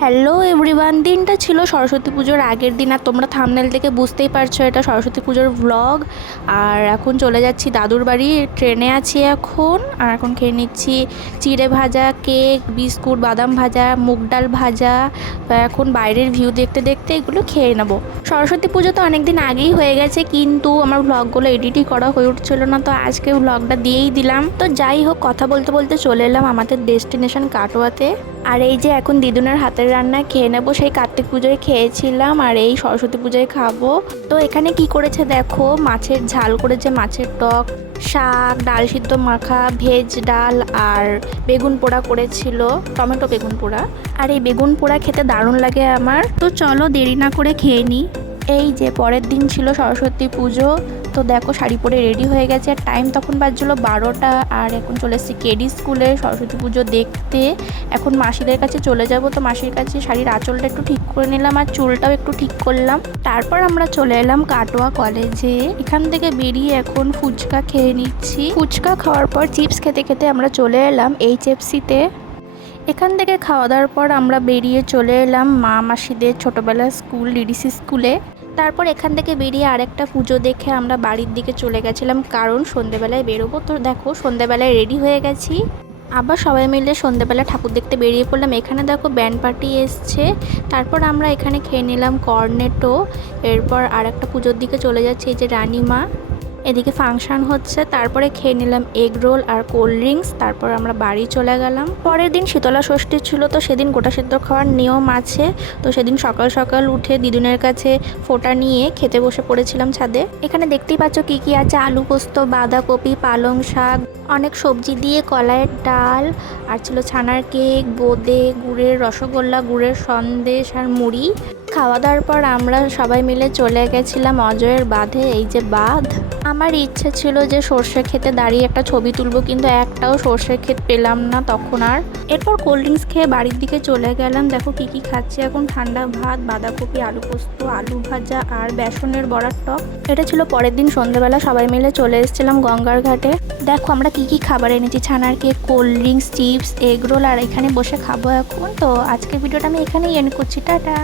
Hello everyone, দিনটা ছিল সরস্বতী পুজোর আগের দিন। আর তোমরা থাম্বনেল থেকে বুঝতেই পারছো এটা সরস্বতী পুজোর ব্লগ। আর এখন চলে যাচ্ছি দাদুর বাড়ি, ট্রেনে আছি এখন। আর এখন খেয়ে নিচ্ছি চিড়ে ভাজা, কেক, বিস্কুট, বাদাম ভাজা, মুগ ডাল ভাজা। এখন বাইরের ভিউ দেখতে দেখতে এগুলো খেয়ে নেবো। সরস্বতী পুজো তো অনেকদিন আগেই হয়ে গেছে, কিন্তু আমার ব্লগগুলো এডিটই করা হয়ে উঠছিল না, তো আজকে ব্লগটা দিয়েই দিলাম। তো যাই হোক, কথা বলতে বলতে চলে এলাম আমাদের ডেস্টিনেশন কাটোয়াতে। আর এই যে এখন দিদুনের হাতের রান্না খেয়ে নেবো। সেই কার্তিক পুজোয় খেয়েছিলাম আর এই সরস্বতী পুজোয় খাবো। তো এখানে কি করেছে দেখো, মাছের ঝাল করেছে, মাছের টক, শাক, ডাল সিদ্ধ মাখা, ভেজ ডাল আর বেগুন পোড়া করেছিল, টমেটো বেগুন পোড়া। আর এই বেগুন পোড়া খেতে দারুণ লাগে আমার। তো চলো দেরি না করে খেয়ে নিই। এই যে পরের দিন ছিল সরস্বতী পুজো। তো দেখো শাড়ি পরে রেডি হয়ে গেছে, আর টাইম তখন বাজছিল 12টা। আর এখন চলে এসেছি কেডি স্কুলে সরস্বতী পুজো দেখতে। এখন মাসিদের কাছে চলে যাব। তো মাসির কাছে শাড়ির আঁচলটা একটু ঠিক করে নিলাম আর চুলটাও একটু ঠিক করলাম। তারপর আমরা চলে এলাম কাটোয়া কলেজে। এখান থেকে বেরিয়ে এখন ফুচকা খেয়ে নিচ্ছি। ফুচকা খাওয়ার পর চিপস খেতে খেতে আমরা চলে এলাম এইচএফসিতে। এখান থেকে খাওয়া দাওয়ার পর আমরা বেরিয়ে চলে এলাম মা মাসিদের ছোটোবেলার স্কুল ডিডিসি স্কুলে। তারপর এখান থেকে বেরিয়ে আরেকটা পুজো দেখে আমরা বাড়ির দিকে চলে গেছিলাম, কারণ সন্ধেবেলায় বেরোবো। তো দেখো সন্ধেবেলায় রেডি হয়ে গেছি। আবার সবাই মিলে সন্ধেবেলা ঠাকুর দেখতে বেরিয়ে পড়লাম। এখানে দেখো ব্যান্ড পার্টি এসছে। তারপর আমরা এখানে খেয়ে নিলাম কর্নেটো। এরপর আরেকটা পুজোর দিকে চলে যাচ্ছে, এই যে রানীমা, এদিকে ফাংশন হচ্ছে। তারপরে খেয়ে নিলাম এগ রোল আর কোল্ড ড্রিঙ্কস। তারপর আমরা বাড়ি চলে গেলাম। পরের দিন শীতলা ষষ্ঠী ছিল, তো সেদিন গোটা সিদ্ধ খাওয়ার নিয়ম আছে। তো সেদিন সকাল সকাল উঠে দিদুনের কাছে ফোঁটা নিয়ে খেতে বসে পড়েছিলাম ছাদে। এখানে দেখতেই পাচ্ছ কি কি আছে, আলু পোস্ত, বাঁধাকপি, পালং শাক, অনেক সবজি দিয়ে, কলাইয়ের ডাল, আর ছিল ছানার কেক, বোঁদে, গুড়ের রসগোল্লা, গুড়ের সন্দেশ আর মুড়ি। খাওয়া দাওয়ার পর আমরা সবাই মিলে চলে গেছিলাম অজয়ের বাঁধে। এই যে বাঁধ, আমার ইচ্ছে ছিল যে সর্ষে ক্ষেতে দাঁড়িয়ে একটা ছবি তুলবো, কিন্তু একটাও সর্ষে ক্ষেত পেলাম না তখন। আর এরপর কোল্ড ড্রিঙ্কস খেয়ে বাড়ির দিকে চলে গেলাম। দেখো কি কি খাচ্ছি এখন, ঠান্ডা ভাত, বাঁধাকপি, আলু পোস্ত, আলু ভাজা আর বেসনের বড়ার টক। এটা ছিল পরের দিন সন্ধ্যেবেলা। সবাই মিলে চলে এসেছিলাম গঙ্গার ঘাটে। দেখো আমরা কি কি খাবার এনেছি, ছানার cake, cold drinks, chips, egg roll, আর এখানে বসে খাবো এখন। তো আজকের ভিডিওটা আমি এখানেই এন্ড করছি, টাটা।